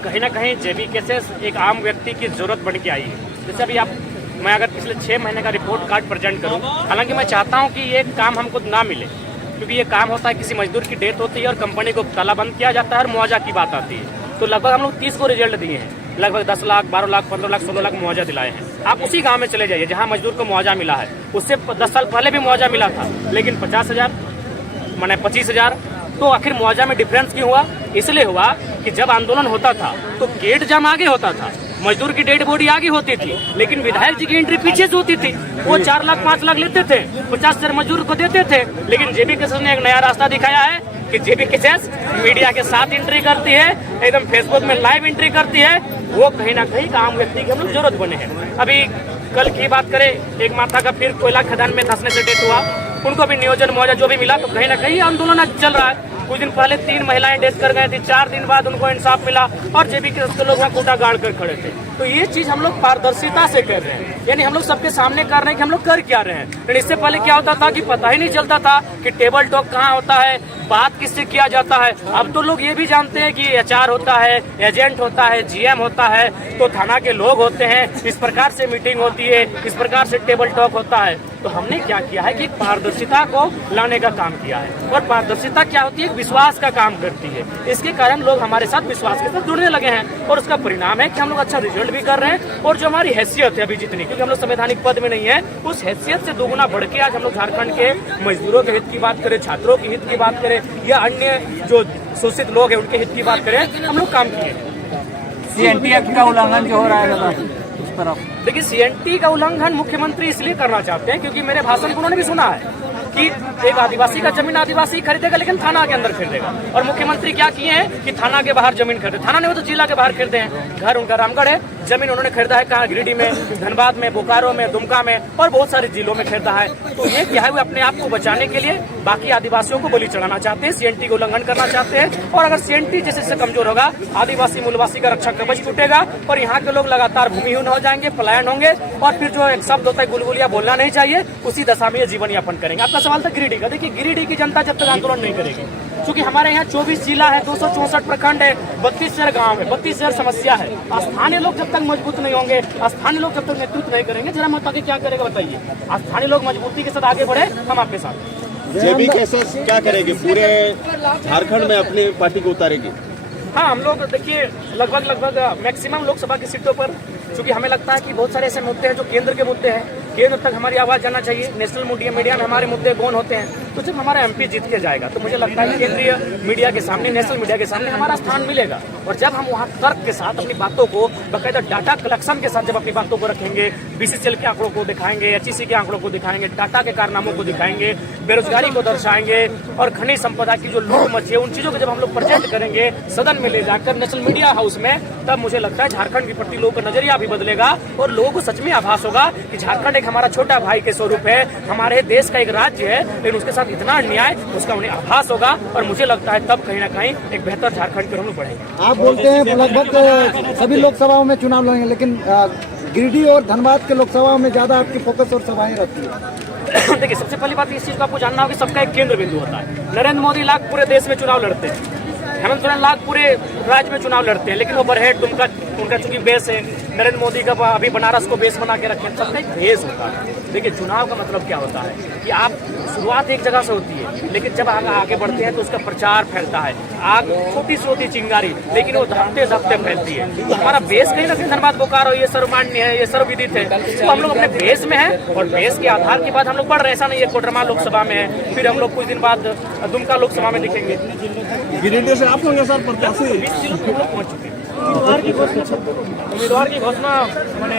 कहीं ना कहीं जेबीके से एक आम व्यक्ति की जरूरत बन के आई है। जैसे अभी मैं अगर पिछले 6 महीने का रिपोर्ट कार्ड प्रेजेंट करूं, हालांकि मैं चाहता हूं कि ये काम हमको ना मिले, क्योंकि ये काम होता है किसी मजदूर की डेथ होती है और कंपनी को तालाबंद किया जाता है और मुआवजा की बात आती है। तो लगभग हम लोग 30 को रिजल्ट दिए हैं, लगभग 10 लाख, 12 लाख, 15 लाख, 16 लाख मुआवजा दिलाए हैं। आप उसी गांव में चले जाइए जहां मजदूर को मुआवजा मिला है, उससे 10 साल पहले भी मुआवजा मिला था, लेकिन 50,000 माने 25,000। तो आखिर मुआवजा में डिफरेंस क्यों हुआ? इसलिए हुआ कि जब आंदोलन होता था तो गेट जाम आगे होता था, मजदूर की डेड बॉडी आगे होती थी, लेकिन विधायक जी की एंट्री पीछे से होती थी। वो 4 लाख 5 लाख लेते थे, 50,000 मजदूर को देते थे। लेकिन जेबीके ने एक नया रास्ता दिखाया है कि जेबीके मीडिया के साथ एंट्री करती है, एकदम फेसबुक में लाइव एंट्री करती है। वो कहीं ना कहीं आम व्यक्ति की हम लोग जरूरत बने हैं। अभी कल की बात करें, एक माता का फिर कोयला खदान में धंसने से डेथ हुआ, उनको भी नियोजन मुआवजा जो भी मिला, तो कहीं ना कहीं आंदोलन आज चल रहा है। कुछ दिन पहले 3 महिलाएं डेथ कर गई थी, 4 दिन बाद उनको इंसाफ मिला और जेबीके के लोग वहाँ खूंटा गाड़ कर खड़े थे। तो ये चीज हम लोग पारदर्शिता से कर रहे हैं, यानी हम लोग सबके सामने कर रहे हैं कि हम लोग कर क्या रहे हैं। लेकिन इससे पहले क्या होता था कि पता ही नहीं चलता था कि टेबल टॉक कहाँ होता है, बात किससे किया जाता है। अब तो लोग ये भी जानते हैं कि एचआर होता है, एजेंट होता है, जीएम होता है, तो थाना के लोग होते हैं, इस प्रकार से मीटिंग होती है, इस प्रकार से टेबल टॉक होता है। तो हमने क्या किया है कि पारदर्शिता को लाने का काम किया है। और पारदर्शिता क्या होती है? विश्वास का काम करती है। इसके कारण लोग हमारे साथ विश्वास के साथ जुड़ने लगे हैं और उसका परिणाम है कि हम लोग अच्छा रिजल्ट भी कर रहे हैं। और जो हमारी हैसियत है अभी जितनी, क्योंकि हम लोग संवैधानिक पद में नहीं है, उस हैसियत से दोगुना बढ़ के आज हम लोग झारखंड के मजदूरों के हित की बात करें, छात्रों के हित की बात करें या अन्य जो शोषित लोग हैं उनके हित की बात करें, हम लोग काम किए। सीएनटी एक्ट का उल्लंघन जो हो रहा है उस तरफ, देखिए सीएनटी का उल्लंघन मुख्यमंत्री इसलिए करना चाहते हैं क्योंकि मेरे भाषण को उन्होंने भी सुना है कि एक आदिवासी का जमीन आदिवासी खरीदेगा लेकिन थाना के अंदर खरीदेगा। और मुख्यमंत्री क्या किए हैं कि थाना के बाहर जमीन खरीदे, थाना नहीं वो तो जिला के बाहर खरीदे हैं। घर उनका रामगढ़ है, जमीन उन्होंने खरीदा है कहाँ? गिरिडीह में, धनबाद में, बोकारो में, दुमका में और बहुत सारे जिलों में खरीदा है। तो ये क्या है, वो अपने आप को बचाने के लिए बाकी आदिवासियों को बलि चढ़ाना चाहते हैं, सीएनटी को उल्लंघन करना चाहते हैं। और अगर सीएनटी जैसे से कमजोर होगा, आदिवासी मूलवासी का रक्षा कवच टूटेगा और यहाँ के लोग लगातार भूमिहीन हो जाएंगे, पलायन होंगे और फिर जो एक शब्द होता है गुलगुलिया बोलना नहीं चाहिए, उसी दशा में ये जीवन यापन करेंगे। आपका सवाल था गिरिडीह का। देखिए गिरिडीह की जनता जब तक आंदोलन नहीं करेगी, क्योंकि हमारे यहाँ 24 जिला है, 264 प्रखंड है, 32,000 गांव है, 32,000 समस्या है। स्थानीय लोग जब तक मजबूत नहीं होंगे, स्थानीय लोग जब तक नेतृत्व नहीं करेंगे, जरा मत आगे क्या करेगा बताइए। स्थानीय लोग मजबूती के साथ आगे बढ़े, हम आपके साथ। जेबीके क्या करेगी? पूरे झारखंड में अपनी पार्टी को उतारेगी? हाँ, हम लोग देखिए लगभग मैक्सिमम लोकसभा की सीटों पर, क्योंकि हमें लगता है कि बहुत सारे ऐसे मुद्दे हैं जो केंद्र के मुद्दे हैं, केंद्र तक हमारी आवाज जाना चाहिए। नेशनल मीडिया में हमारे मुद्दे गौन होते हैं, तो जब हमारा एमपी जीत के जाएगा तो मुझे लगता है कि केंद्रीय मीडिया के सामने, नेशनल मीडिया के सामने हमारा स्थान मिलेगा। और जब हम वहाँ तर्क के साथ अपनी बातों को, बाकायदा डाटा कलेक्शन के साथ जब अपनी बातों को रखेंगे, बीसीसीएल के आंकड़ों को दिखाएंगे, एचईसी के आंकड़ों को दिखाएंगे, टाटा के कारनामों को दिखाएंगे, बेरोजगारी को दर्शाएंगे और खनिज संपदा की जो लूट मची है, उन चीजों को जब हम लोग प्रेजेंट करेंगे सदन में ले जाकर नेशनल मीडिया हाउस में, तब मुझे लगता है झारखंड के प्रति लोगों का नजरिया भी बदलेगा और लोगों को सच में आभास होगा कि झारखंड एक हमारा छोटा भाई के स्वरूप है, हमारे देश का एक राज्य है, लेकिन उसके साथ इतना अन्याय, उसका उन्हें आभास होगा। और मुझे लगता है तब कहीं ना कहीं एक बेहतर झारखंड की हम लोग बढ़ेंगे। आप बोलते हैं लगभग सभी लोकसभाओं में चुनाव लड़ेंगे, लेकिन गिरिडीह और धनबाद के लोकसभाओं में ज्यादा आपकी फोकस और सभाएं रहती है। देखिए सबसे पहली बात इस चीज को आपको जानना होगा कि सबका एक केंद्र बिंदु होता है। नरेंद्र मोदी लाख पूरे देश में चुनाव लड़ते हैं, हेमंत सोरेन लाख पूरे राज्य में चुनाव लड़ते हैं, लेकिन वो बरहेट दुमका उनका चूंकि बेस है, नरेंद्र मोदी का अभी बनारस को बेस बना के रखे, सबका एक बेस होता है। देखिए चुनाव का मतलब क्या होता है कि आप शुरुआत एक जगह से होती है, लेकिन जब आगे बढ़ते हैं तो उसका प्रचार फैलता है। आग छोटी सी होती चिंगारी, लेकिन वो धकते धकते फैलती है। तो हमारा बेस कहीं ना कहीं धनबाद बोकारो ये सर्वमान्य है, ये सर्वविदित है। तो हम लोग अपने बेस में है और बेस के आधार के बाद हम लोग बढ़ रहे। ऐसा नहीं है कोडरमा लोकसभा में है, फिर हम लोग कुछ दिन बाद दुमका लोकसभा में दिखेंगे। गिरिडीह से आप होंगे सर प्रत्याशी? 20 जिलों में हम लोग पहुंच चुके हैं। उम्मीदवार की घोषणा मैंने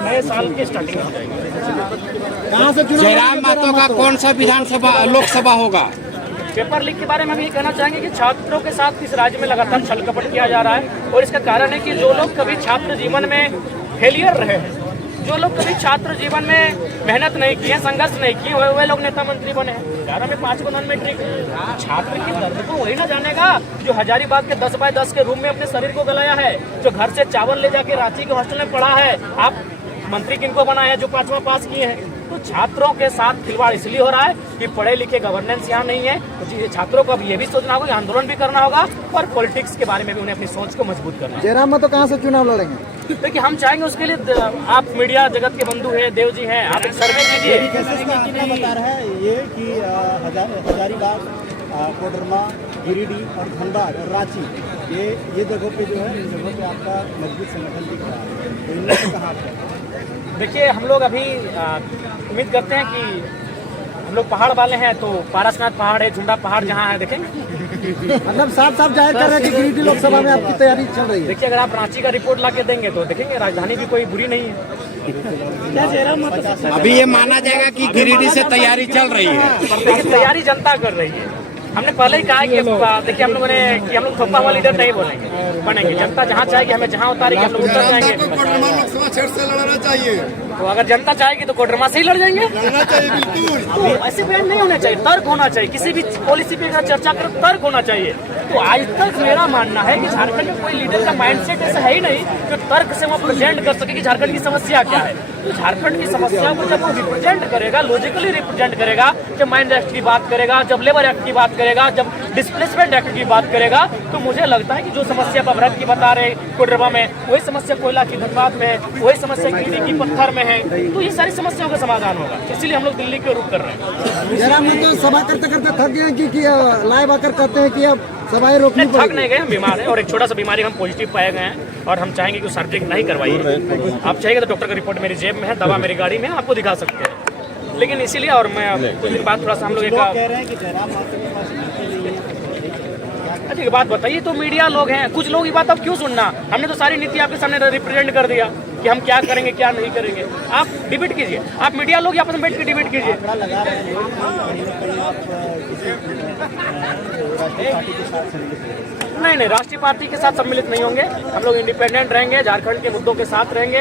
नए साल की स्टार्टिंग में हो जाएगी। कहाँ से चुनाव? जयराम मातो का कौन सा विधानसभा लोकसभा होगा? पेपर लीक के बारे में हम ये कहना चाहेंगे कि छात्रों के साथ इस राज्य में लगातार छल कपट किया जा रहा है और इसका कारण है कि जो लोग कभी छात्र जीवन में फेलियर रहे हैं, जो लोग कभी छात्र जीवन में मेहनत नहीं किए, संघर्ष नहीं किए, वे लोग नेता मंत्री बने हैं। 11 में 5 को नॉन मैट्रिक। छात्र की दर्द को वही ना जानेगा जो हजारीबाग के 10 बाय 10 के रूम में अपने शरीर को गलाया है, जो घर से चावल ले जाके रांची के हॉस्टल में पढ़ा है। आप मंत्री किनको बनाए हैं? जो 5वां पास किए हैं। तो छात्रों के साथ खिलवाड़ इसलिए हो रहा है कि पढ़े लिखे गवर्नेंस यहाँ नहीं है। तो छात्रों को अब ये भी सोचना होगा कि आंदोलन भी करना होगा और पॉलिटिक्स के बारे में भी उन्हें अपनी सोच को मजबूत करना है। जयराम तो कहाँ से चुनाव लड़ेंगे? देखिए हम चाहेंगे उसके लिए आप मीडिया जगत के बंधु हैं, देव जी हैं, आप एक सर्वे कीजिए। कितना बता रहा है ये कि हजारीबाग, कोडरमा, गिरिडीह और धनबाद और रांची ये जगहों पे जो है इन जगहों पे आपका मजबूत संगठन दिख रहा है, तो इनमें से कहाँ पे? देखिए हम लोग अभी उम्मीद करते हैं कि हम लोग पहाड़ वाले हैं, तो पारसनाथ पहाड़ है, झुंडा पहाड़ जहाँ है देखेंगे। मतलब साफ साफ जाहिर कर रहे हैं कि गिरिडीह लोकसभा में आपकी तैयारी चल रही है। देखिए अगर आप रांची का रिपोर्ट ला के देंगे तो देखेंगे राजधानी भी कोई बुरी नहीं है। अभी ये माना जाएगा कि गिरिडीह से तैयारी चल रही है। देखिए तैयारी जनता कर रही है। हमने पहले ही कहा है कि देखिए हम लोगों ने कि हम लोग थोपा हुआ लीडर नहीं बनेंगे। जनता जहाँ चाहेगी हमें जहाँ उतारेगी हम लोग उतर जाएंगे। लोकसभा क्षेत्र से लड़ना चाहिए, तो अगर जनता चाहेगी तो कोडरमा से ही लड़ जाएंगे। लड़ना चाहिए बिल्कुल। ऐसे बयान नहीं होने चाहिए, तर्क होना चाहिए। किसी भी पॉलिसी पे अगर चर्चा करें तर्क होना चाहिए। तो आज तक मेरा मानना है कि झारखंड में कोई लीडर का माइंडसेट ऐसा है ही नहीं जो तर्क से वो प्रेजेंट कर सके कि झारखंड की समस्या क्या है। तो झारखंड की समस्या को जब वो रिप्रेजेंट करेगा, लॉजिकली रिप्रेजेंट करेगा, जब माइंड एक्ट की बात करेगा, जब लेबर एक्ट की बात करेगा, जब डिस्प्लेसमेंट एक्ट की बात करेगा, तो मुझे लगता है कि जो समस्या अपराध की बता रहे कोडरमा में, वही समस्या कोयला की धनबाद में है, वही समस्या गिरिडीह की पत्थर में है। तो ये सारी समस्याओं का समाधान होगा। इसीलिए हम लोग दिल्ली के रुख कर रहे हैं। जयराम तो सभा करते करते थक गए कि लाइव आकर कहते हैं कि अब सभाएं रोकनी थक पड़ेगी। नहीं गए, हम बीमार हैं और एक छोटा सा बीमारी हम पॉजिटिव पाए गए हैं और हम चाहेंगे कि सार्वजनिक नहीं करवाइए। आप चाहेंगे तो डॉक्टर का रिपोर्ट मेरी जेब में है, दवा मेरी गाड़ी में है, आपको दिखा सकते हैं। लेकिन इसीलिए और मैं कुछ दिन बाद थोड़ा सा हम लोग कह रहे हैं कि जयराम आपके पास अच्छा एक बात बताइए, तो मीडिया लोग हैं, कुछ लोग ये बात अब क्यों सुनना? हमने तो सारी नीति आपके सामने रिप्रेजेंट कर दिया कि हम क्या करेंगे क्या नहीं करेंगे। आप डिबेट कीजिए, आप मीडिया लोग आपस में बैठ के डिबेट कीजिए। लगा रहे हैं आप किसी राष्ट्रीय पार्टी के साथ नहीं, राष्ट्रीय पार्टी के साथ सम्मिलित नहीं होंगे। हम लोग इंडिपेंडेंट रहेंगे, झारखंड के मुद्दों के साथ रहेंगे।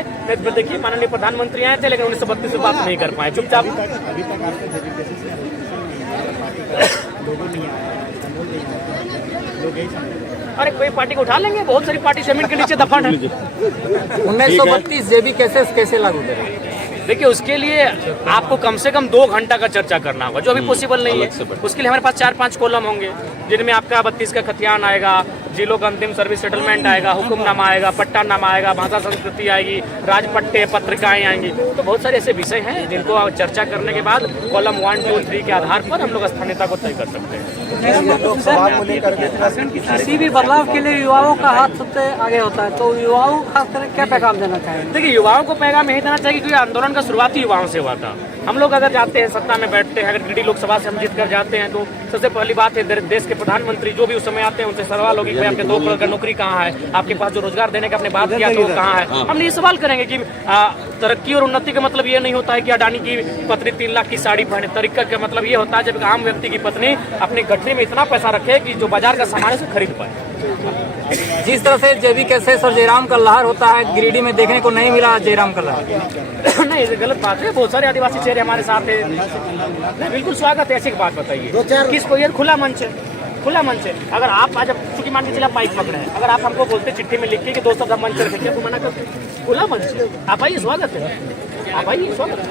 देखिए माननीय प्रधानमंत्री आए थे लेकिन 1932 में बात नहीं कर पाए, चुपचाप। अभी तक आपके अरे कोई पार्टी को उठा लेंगे, बहुत सारी पार्टी जमीन के नीचे दफन है। 1932 जेबी कैसे लागू करें? देखिए उसके लिए आपको कम से कम 2 घंटा का चर्चा करना होगा, जो अभी पॉसिबल नहीं है। उसके लिए हमारे पास 4-5 कॉलम होंगे जिनमें आपका 32 का खतियान आएगा, जिलों का अंतिम सर्विस सेटलमेंट आएगा, हुक्मनामा आएगा, पट्टानामा आएगा, भाषा संस्कृति आएगी, राजपट्टे पत्रिकाएं आएंगी। तो बहुत सारे ऐसे विषय हैं जिनको चर्चा करने के बाद कॉलम 1, 2, 3 के आधार पर हम लोग स्थानीयता को तय कर सकते हैं। किसी भी बदलाव के लिए युवाओं का हाथ सबसे आगे होता है, तो युवाओं को खास करके क्या पैगाम देना चाहेंगे? देखिए युवाओं को पैगाम यही देना चाहिए कि आंदोलन का शुरुआती युवाओं से हुआ था। हम लोग अगर जाते हैं सत्ता में बैठते हैं, अगर गिरिडीह लोकसभा से हम जीत कर जाते हैं तो सबसे पहली बात है देश के प्रधानमंत्री जो भी उस समय आते हैं उनसे सवाल होगी कि आपके 2 करोड़ का नौकरी कहाँ है, आपके पास जो रोजगार देने का आपने बात किया तो वो कहाँ है। हमने ये सवाल करेंगे कि तरक्की और उन्नति का मतलब ये नहीं होता है कि अडानी की पत्नी 3 लाख की साड़ी पहने। तरीका का मतलब ये होता है जब आम व्यक्ति की पत्नी अपनी गठरी में इतना पैसा रखे कि जो बाजार का सामान से खरीद पाए। जिस तरह से जेबी कैसेस और जयराम का लहर होता है, गिरिडीह में देखने को नहीं मिला जयराम का लहर। नहीं ये गलत बात है, बहुत सारे आदिवासी चेहरे हमारे साथ है। नहीं, बिल्कुल स्वागत है। ऐसी बात बताइए किसको? ये खुला मंच है, खुला मंच है। अगर आप आज चूंकि मान के चला बाइक पकड़े हैं, अगर आप हमको बोलते चिट्ठी में लिख के कि 2 शब्द हम मंच पर रखेंगे तो मना करते? खुला मंच है, आप आइए, स्वागत है, आप आइए, स्वागत है।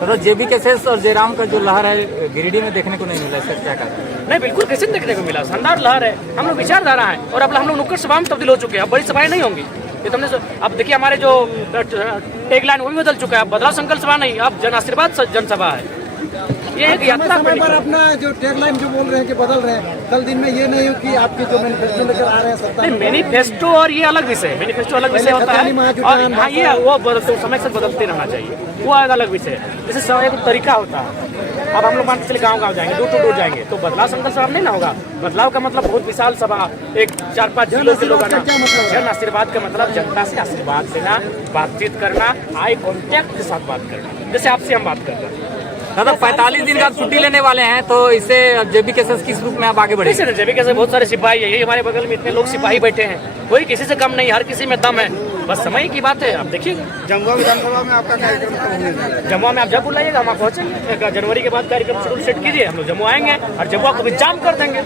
तो जेबी कैसेस और जयराम का जो लहर है गिरिडीह में देखने को नहीं मिला, इसका क्या कारण? नहीं बिल्कुल कैसे देखने को मिला, शानदार लहर है। हम लोग विचारधारा है और अब हम लोग नुक्कड़ सभा में तब्दील हो चुके हैं। अब बड़ी सभाएं नहीं होंगी ये तुमने। अब देखिए हमारे जो टैगलाइन वो भी बदल चुका है। बदलाव संकल्प सभा नहीं, अब जन आशीर्वाद जनसभा है। ये एक यात्रा पर अपना जो टैगलाइन जो बोल रहे हैं कि बदल रहे हैं, कल दिन में ये नहीं हो कि आपके जो मैनिफेस्टो लेकर आ रहे हैं सत्ता में। मैनिफेस्टो और ये अलग विषय है, मैनिफेस्टो अलग विषय होता है और हाँ ये वो समय से बदलते रहना चाहिए, वो एक अलग विषय है। जैसे समय का तरीका होता है। अब हम लोग मान के चले गाँव जाएंगे, दूर दूर जाएंगे तो बदलाव संकल्प सभा नहीं ना होगा। बदलाव का मतलब बहुत विशाल सभा, एक 4-5 जिलों के लोग आना। जन आशीर्वाद का मतलब जनता से आशीर्वाद लेना, बातचीत करना, आई कॉन्टैक्ट के साथ बात करना, जैसे आपसे हम बात कर रहे हैं। दादा 45 दिन का छुट्टी लेने वाले हैं, तो इससे जेबी कैसेस किस रूप में आप आगे बढ़े? कैसे जेबी कैसे बहुत सारे सिपाही है, यही हमारे बगल में इतने लोग सिपाही बैठे हैं, कोई किसी से कम नहीं, हर किसी में दम है, बस समय की बात है। आप देखिए जमुआ विधानसभा में आपका कार्यक्रम जमुआ में आप जब बुलाइएगा हम पहुंचेंगे। जनवरी के बाद कार्यक्रम शेड्यूल सेट कीजिए, हम लोग जम्मू आएंगे और जमुआ को भी जाम कर देंगे।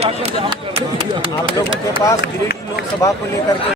आप लोगों के पास गिरिडीह लोकसभा को लेकर के